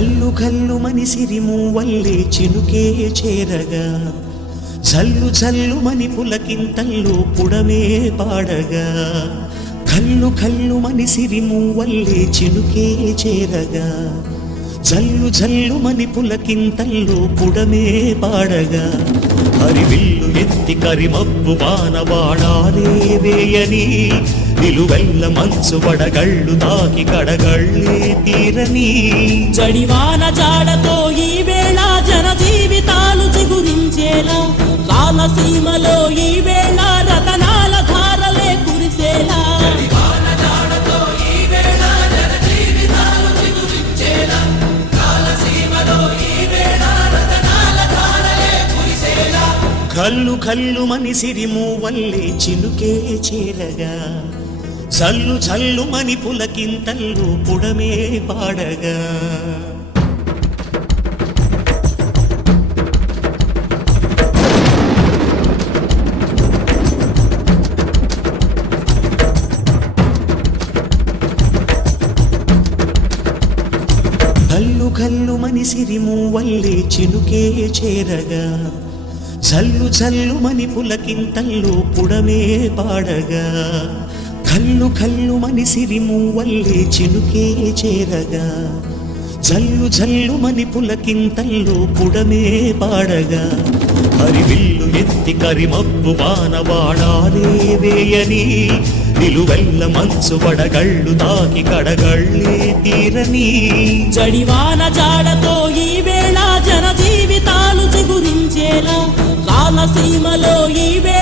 కల్లు కల్లు మని సిరిమూవల్లే చినుకే చేరగా జల్లు జల్లు మని పులకింతల్లో పుడమే పాడగా కల్లు కల్లు మని సిరిమూవల్లే చినుకే చేరగా జల్లు జల్లు మని పులకింతల్లో పుడమే పాడగా హరివిల్లు ఎత్తి కరిమబ్బు బాణబాణాలే వేయని నిలువెల్ల మంచు వడగళ్ళు తాకి కడగళ్ళే తీరని జడివాన జాడతో ఈ వేళ జన జీవితాలు చిగురించేలా రాలసీమలో ఈ వేళ రతనాల ధారలే కురిసేలా కల్లు కల్లు మని సిరిమూవల్లే చినుకే చేరగా జల్లు జల్లు మని పులకింతల్లు పుడమే పాడగా కల్లు కల్లు మని సిరిమూవల్లే చినుకే చేరగా జల్లు జల్లు మని పులకింతల్లో పుడమే పాడగా కల్లు కల్లు మని సిరిమూవల్లే చినుకే చేరగా జల్లు జల్లు మని పులకింతల్లో పుడమే పాడగా హరివిల్లు ఎత్తి కరిమబ్బు బాణబాణాలే వేయని నిలువెల్ల మంచు వడగళ్ళు తాకి కడగళ్ళే తీరని జడివాన జాడతో ఈ వేళ జన జీవితాలు చిగురించేలా రాలసీమలో ఈ వేళ